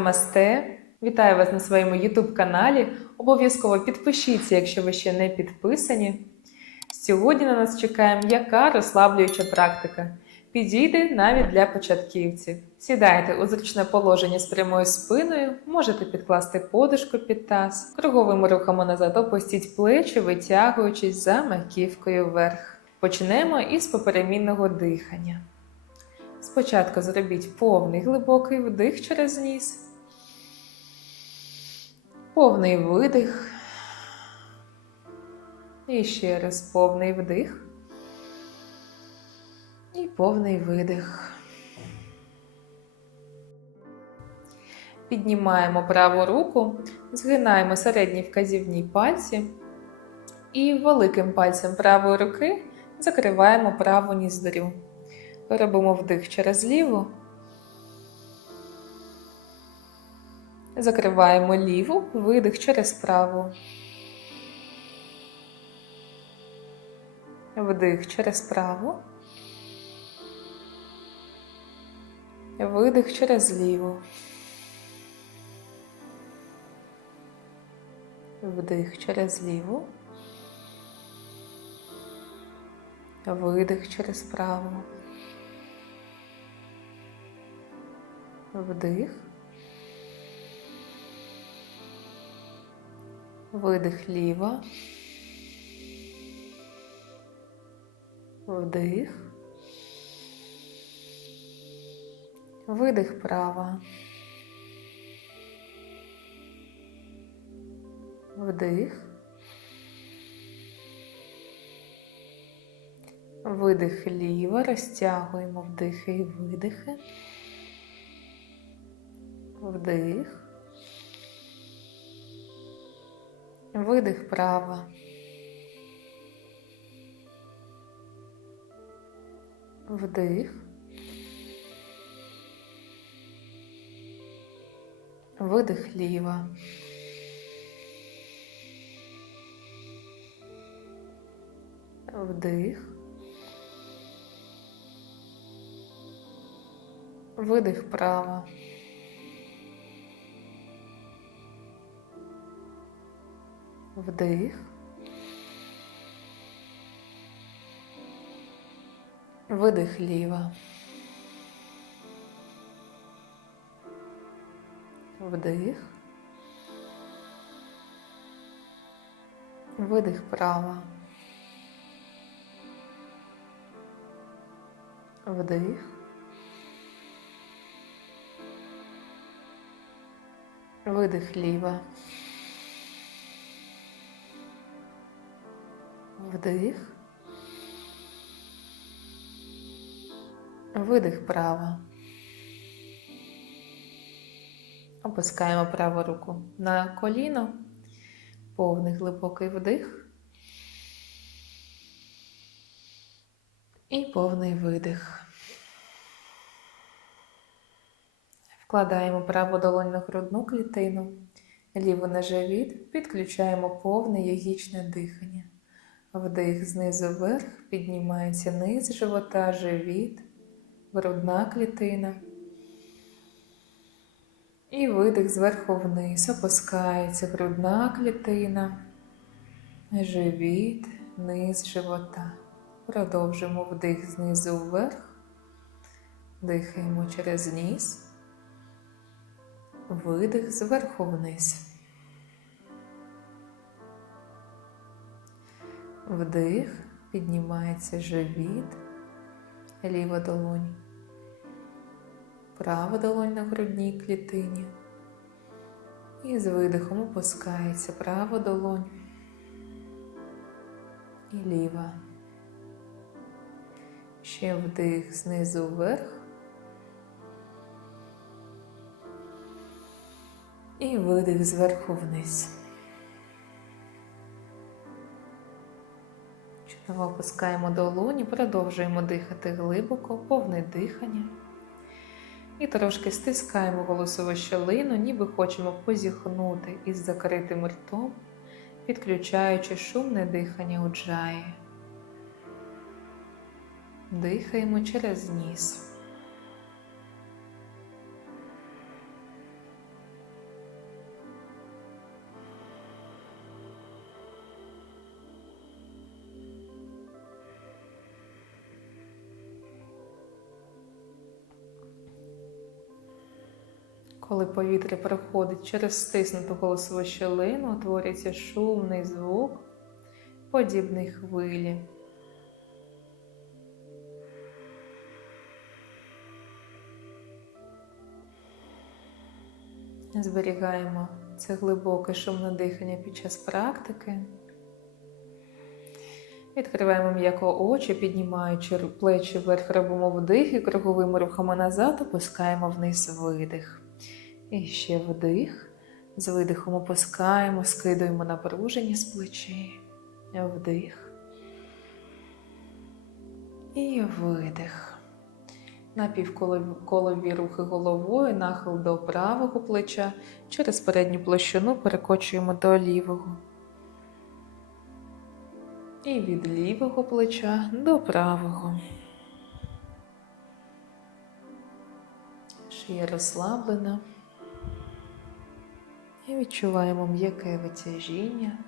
Намасте! Вітаю вас на своєму YouTube каналі. Обов'язково підпишіться, якщо ви ще не підписані. Сьогодні на нас чекає м'яка розслаблююча практика. Підійде навіть для початківців. Сідайте у зручне положення з прямою спиною, можете підкласти подушку під таз, круговими рухами назад опустіть плечі, витягуючись за маківкою вверх. Почнемо із поперемінного дихання. Спочатку зробіть повний глибокий вдих через ніс, повний видих. І ще раз повний вдих. І повний видих. Піднімаємо праву руку, згинаємо середні вказівні пальці і великим пальцем правої руки закриваємо праву ніздрю. Робимо вдих через ліву. Закриваємо ліву, видих через праву. Вдих через праву. Видих через ліву. Вдих через ліву. Видих через праву. Вдих. Видих ліва. Вдих. Видих права. Вдих. Видих ліва, розтягуємо вдихи і видихи. Вдих. Видих права. Вдих. Видих ліва. Вдих. Видих права. Вдих. Видих ліва. Вдих. Видих права. Вдих. Видих ліва. Вдих. Видих права. Опускаємо праву руку на коліно. Повний глибокий вдих. І повний видих. Вкладаємо праву долонь на грудну клітину, ліву на живіт, підключаємо повне ягічне дихання. Вдих знизу вверх, піднімається низ живота, живіт, грудна клітина. І видих зверху вниз, опускається грудна клітина, живіт, низ живота. Продовжимо вдих знизу вверх, дихаємо через ніс, видих зверху вниз. Вдих, піднімається живіт, ліва долонь, права долонь на грудній клітині. І з видихом опускається права долонь і ліва. Ще вдих знизу вверх. І видих зверху вниз. Опускаємо долоні, продовжуємо дихати глибоко, повне дихання. І трошки стискаємо голосову щелину, ніби хочемо позіхнути із закритим ртом, підключаючи шумне дихання у джаї. Дихаємо через ніс. Коли повітря проходить через стиснуту голосову щелину, утворюється шумний звук, подібний хвилі. Зберігаємо це глибоке шумне дихання під час практики. Відкриваємо м'яко очі, піднімаючи плечі вверх, робимо вдих і круговими рухами назад опускаємо вниз видих. І ще вдих. З видихом опускаємо, скидуємо напруження з плечей. Вдих. І видих. Напівколові рухи головою, нахил до правого плеча. Через передню площину перекочуємо до лівого. І від лівого плеча до правого. Шия розслаблена. І відчуваємо м'яке витяжіння.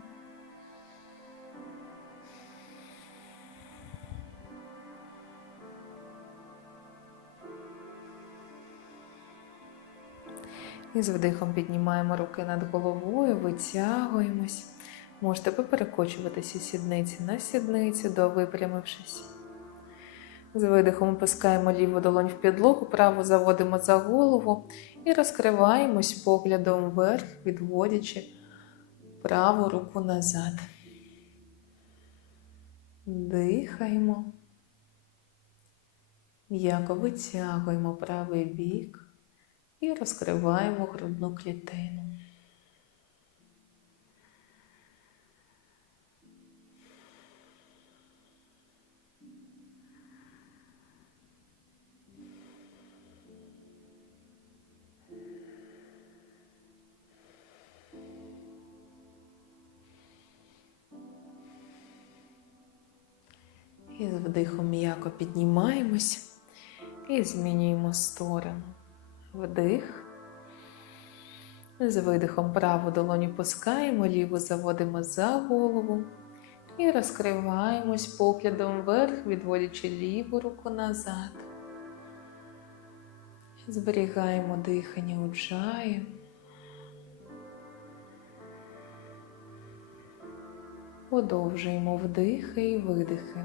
І з вдихом піднімаємо руки над головою, витягуємось. Можете поперекочуватися сідниці на сідницю, довипрямившись. З видихом опускаємо ліву долонь в підлогу, праву заводимо за голову і розкриваємось поглядом вверх, відводячи праву руку назад. Дихаємо. М'яко витягуємо правий бік і розкриваємо грудну клітину. І з вдихом м'яко піднімаємось і змінюємо сторону. Вдих. З видихом праву долоню пускаємо, ліву заводимо за голову і розкриваємось поглядом вверх, відводячи ліву руку назад. Зберігаємо дихання у джаї. Подовжуємо вдихи і видихи.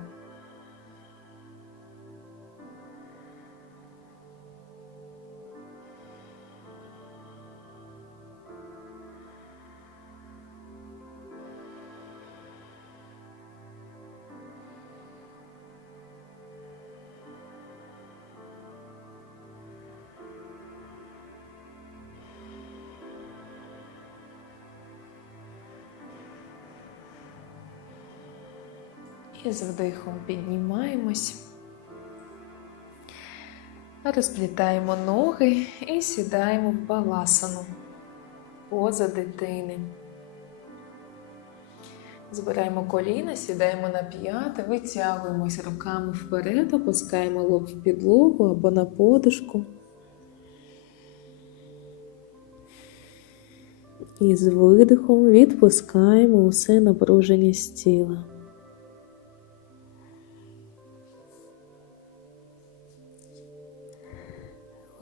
І з вдихом піднімаємось. Розплітаємо ноги і сідаємо в баласану поза дитини. Збираємо коліна, сідаємо на п'яти, витягуємось руками вперед, опускаємо лоб в підлогу або на подушку. І з видихом відпускаємо усе напруження з тіла.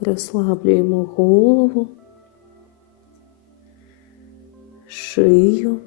Розслаблюємо голову, шию.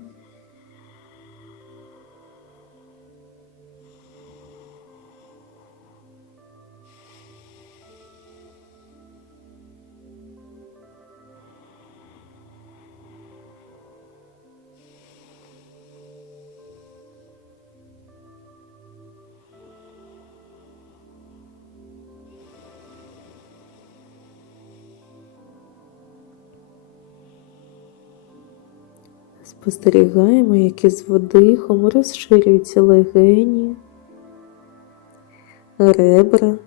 Спостерігаємо, як із вдихом розширюються легені, ребра,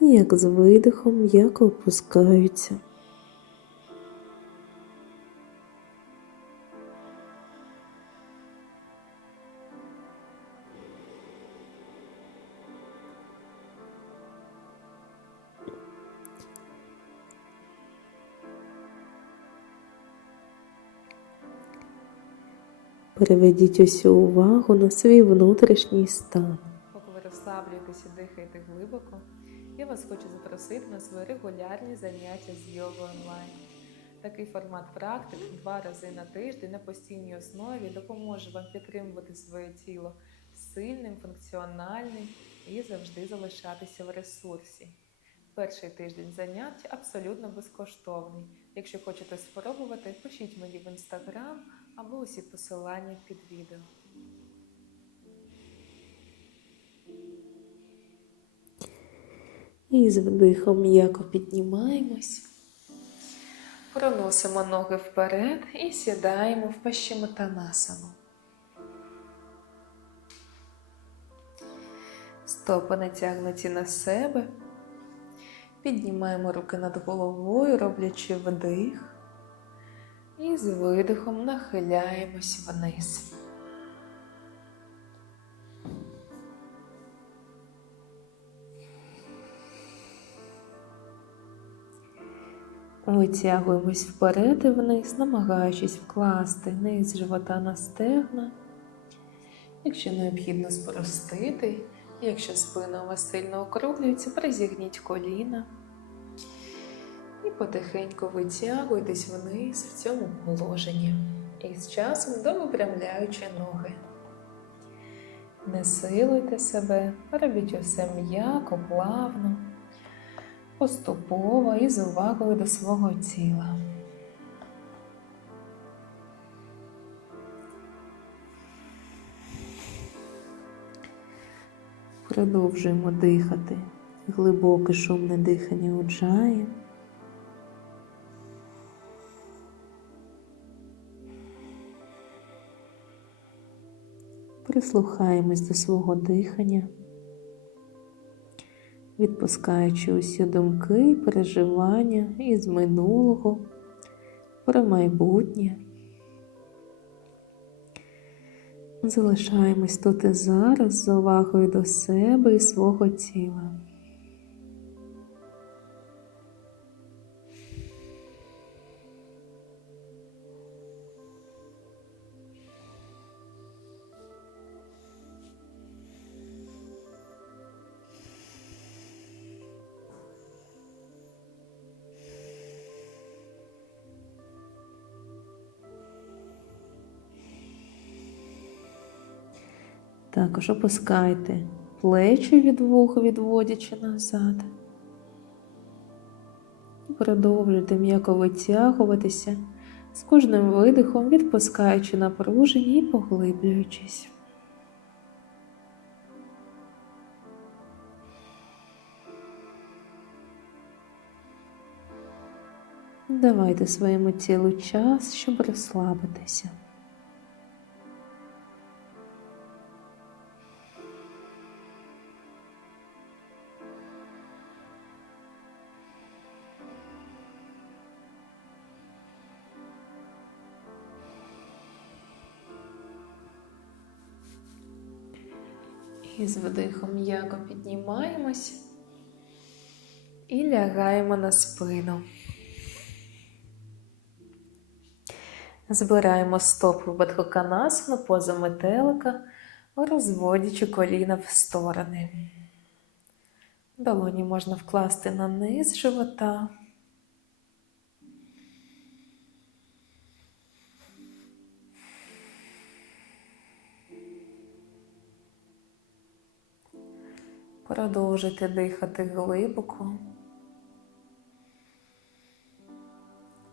як з видихом м'яко опускаються. Переведіть усю увагу на свій внутрішній стан. Поки ви розслаблюєтеся, дихаєте глибоко я вас хочу запросити на свої регулярні заняття з йогою онлайн. Такий формат практик два рази на тиждень на постійній основі допоможе вам підтримувати своє тіло сильним, функціональним і завжди залишатися в ресурсі. Перший тиждень занять абсолютно безкоштовний. Якщо хочете спробувати, пишіть мені в інстаграм або усі посилання під відео. І з вдихом м'яко піднімаємось. Проносимо ноги вперед і сідаємо в пащематанасану. Стопи натягнуті на себе. Піднімаємо руки над головою, роблячи вдих. І з видихом нахиляємось вниз. Витягуємось вперед і вниз, намагаючись вкласти низ живота на стегна. Якщо необхідно спростити, якщо спина у вас сильно округлюється, призігніть коліна. І потихеньку витягуйтесь вниз в цьому положенні. І з часом довипрямляючи ноги. Не силуйте себе, робіть усе м'яко, плавно, поступово і з увагою до свого тіла. Продовжуємо дихати. Глибоке шумне дихання уджає. Прислухаємось до свого дихання, відпускаючи усі думки переживання із минулого про майбутнє. Залишаємось тут і зараз з увагою до себе і свого тіла. Також опускайте плечі від вуха, відводячи назад. Продовжуйте м'яко витягуватися з кожним видихом, відпускаючи напруження і поглиблюючись. Давайте своєму тілу час, щоб розслабитися. І з вдихом м'яко піднімаємось і лягаємо на спину. Збираємо стопи в бадхоканасану, поза метелика, розводячи коліна в сторони. Долоні можна вкласти на низ живота. Продовжуйте дихати глибоко.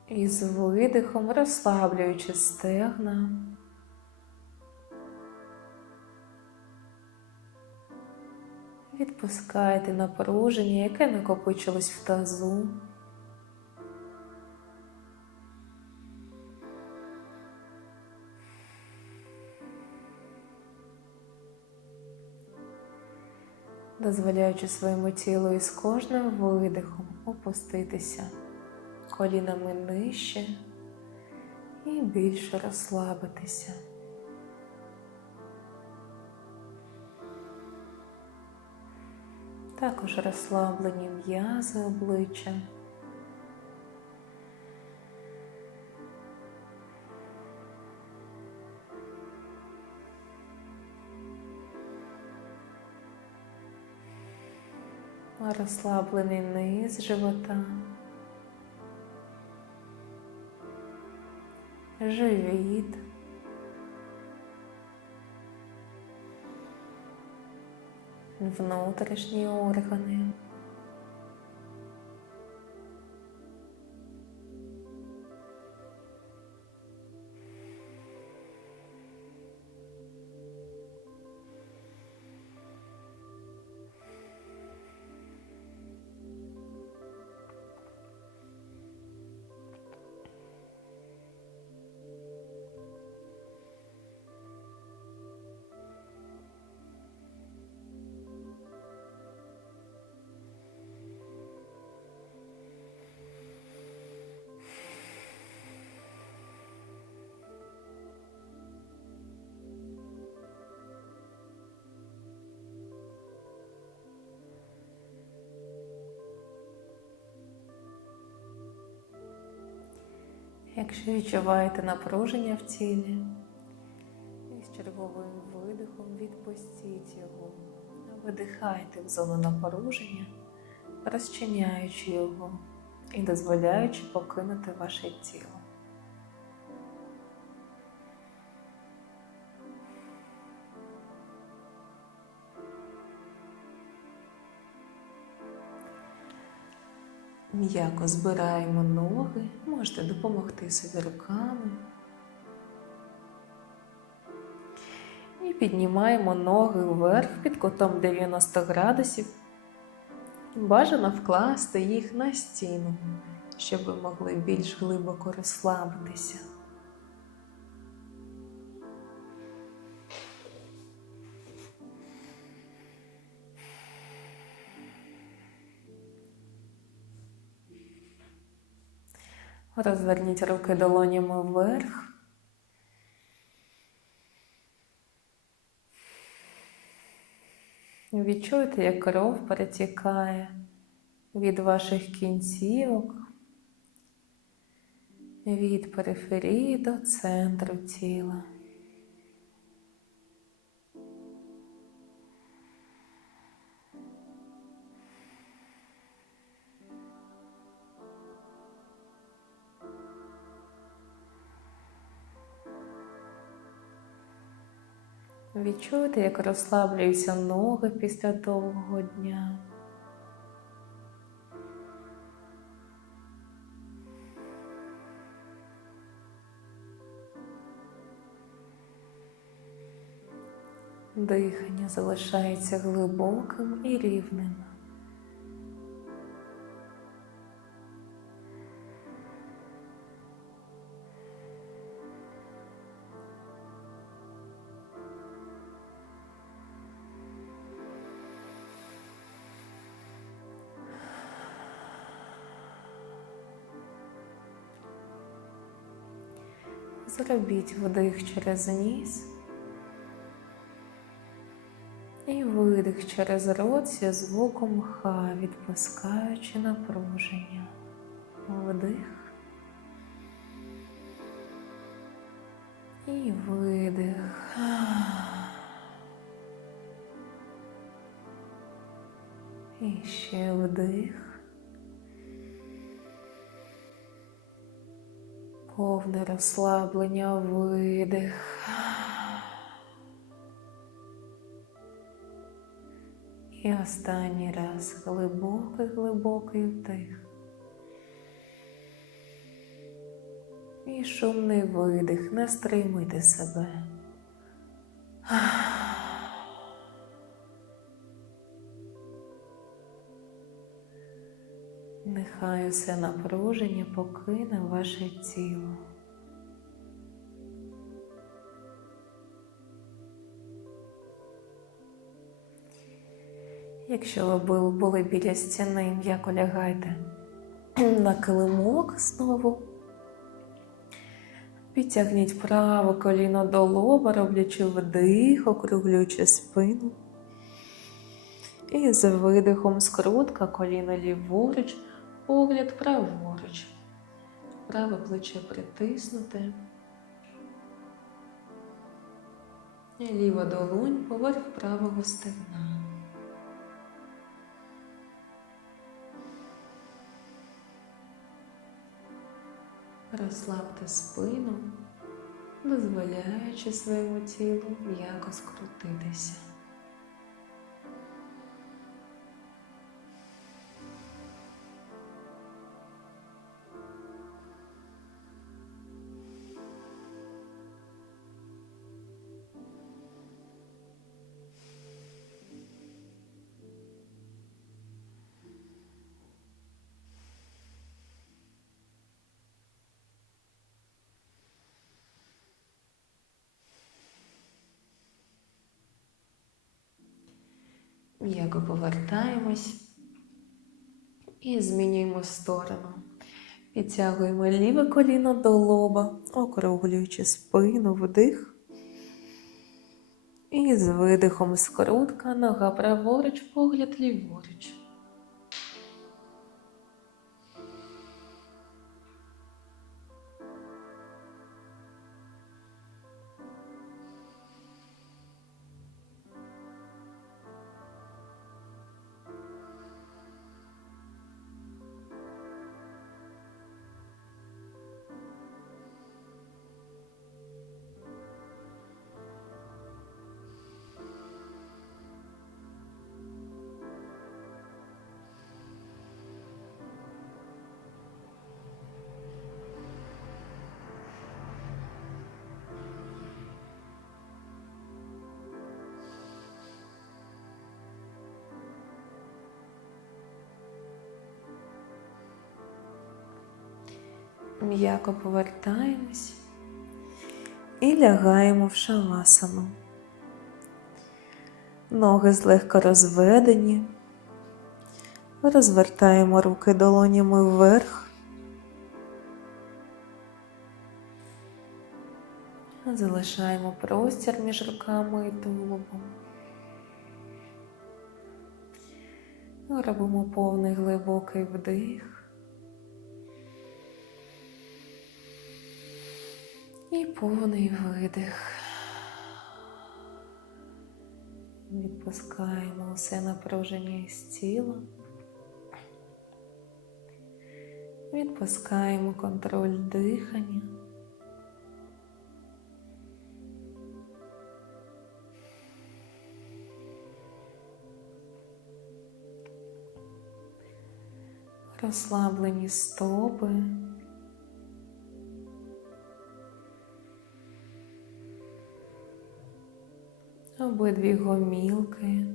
І з видихом розслаблюючи стегна. Відпускайте напруження, яке накопичилось в тазу. Дозволяючи своєму тілу із кожним видихом опуститися колінами нижче і більше розслабитися. Також розслаблені м'язи обличчя. Розслаблений низ живота, живіт. Внутрішні органи. Якщо відчуваєте напруження в тілі, із черговим видихом відпустіть його. Видихайте в зону напруження, розчиняючи його і дозволяючи покинути ваше тіло. М'яко збираємо ноги, можете допомогти собі руками. І піднімаємо ноги вверх під кутом 90 градусів. Бажано вкласти їх на стіну, щоб ви могли більш глибоко розслабитися. Розверніть руки долонями вверх. Відчуйте, як кров перетікає від ваших кінцівок, від периферії до центру тіла. Відчуйте, як розслаблюються ноги після довгого дня. Дихання залишається глибоким і рівним. Зробіть вдих через ніс і видих через рот зі звуком ха, відпускаючи напруження. Вдих і видих. І ще вдих. Повне розслаблення, видих. І останній раз глибокий, глибокий вдих. І шумний видих, не стримуйте себе. Нехай усе напруження покине ваше тіло. Якщо ви були біля стіни, м'яко лягайте на килимок знову. Підтягніть праве коліно до лоба, роблячи вдих, округлюючи спину. І з видихом скрутка коліно ліворуч, погляд праворуч, праве плече притиснуте. І ліва долонь поверх правого стегна. Розслабте спину, дозволяючи своєму тілу м'яко скрутитися. М'яко повертаємось і змінюємо сторону. Підтягуємо ліве коліно до лоба, округлюючи спину вдих. І з видихом скрутка, нога праворуч, погляд ліворуч. М'яко повертаємось і лягаємо в шавасану. Ноги злегка розведені. Розвертаємо руки долонями вверх. Залишаємо простір між руками і тулубом. Робимо повний глибокий вдих. Повний видих. Відпускаємо усе напруження із тіла. Відпускаємо контроль дихання. Розслаблені стопи. Обидві гомілки.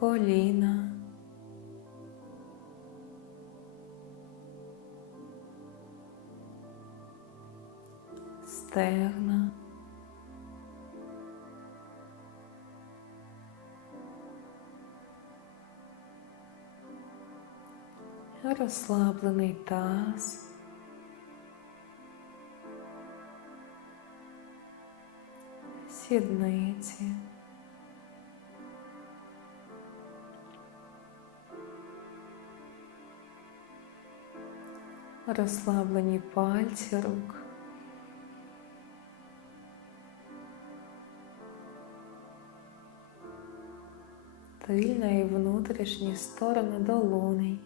Коліна. Стегна. Розслаблений таз. Сідниці. Розслаблені пальці рук. Тильна і внутрішні сторони долоней.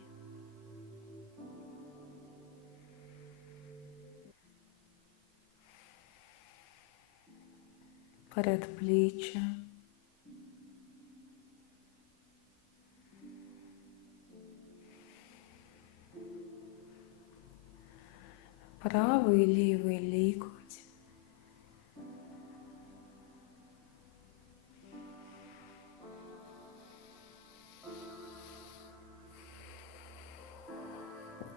передпліччя. Правий лівий лікоть.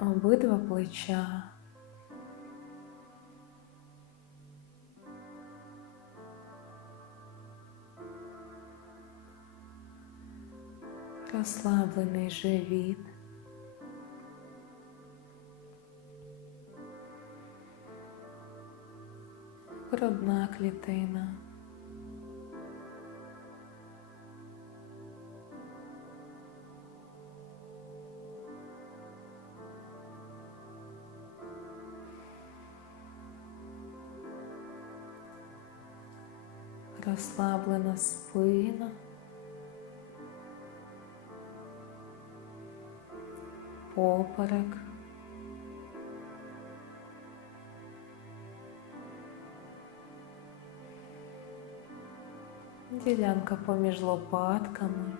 Обидва плеча. Розслаблений живіт. Грудна клітина. Розслаблена спина. поперек. Ділянка поміж лопатками.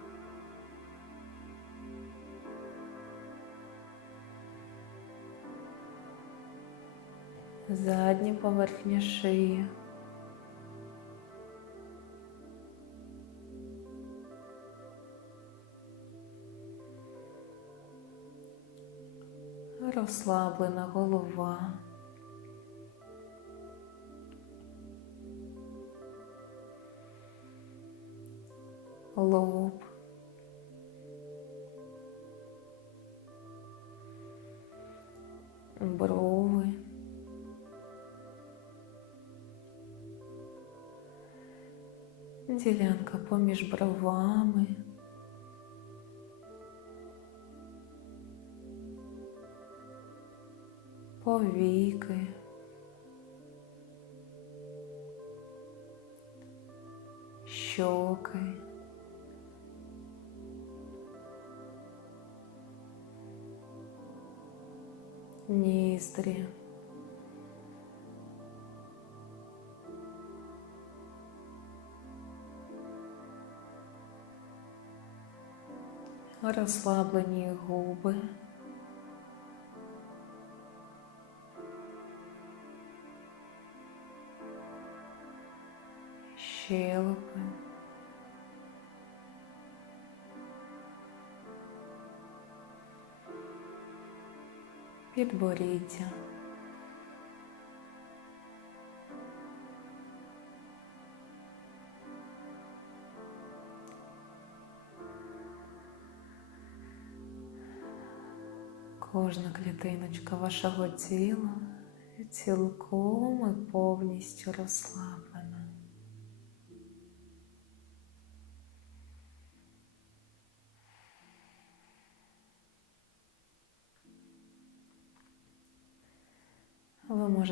Задня поверхня шиї. Розслаблена голова. Лоб. Брови. Ділянка поміж бровами. Повіки. Щоки. Ніздрі. Розслаблені губи. Щелепи. Підборіддя. Кожна клітиночка вашого тіла цілком і повністю розслаблена.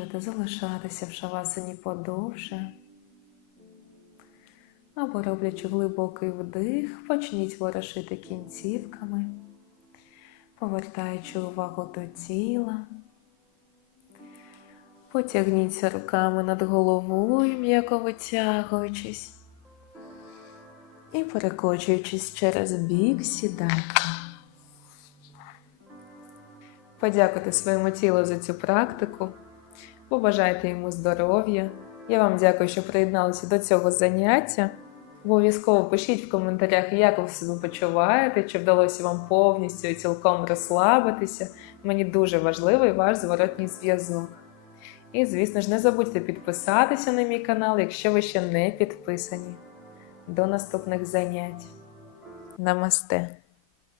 Можете залишатися в шавасані подовше. Або роблячи глибокий вдих, почніть ворушити кінцівками, повертаючи увагу до тіла. Потягніться руками над головою, м'яко витягуючись. І перекочуючись через бік, сідайте. Подякуйте своєму тілу за цю практику, побажайте йому здоров'я. Я вам дякую, що приєдналися до цього заняття. Обов'язково пишіть в коментарях, як ви себе почуваєте, чи вдалося вам повністю і цілком розслабитися. Мені дуже важливий ваш зворотній зв'язок. І, звісно ж, не забудьте підписатися на мій канал, якщо ви ще не підписані. До наступних занять. Намасте!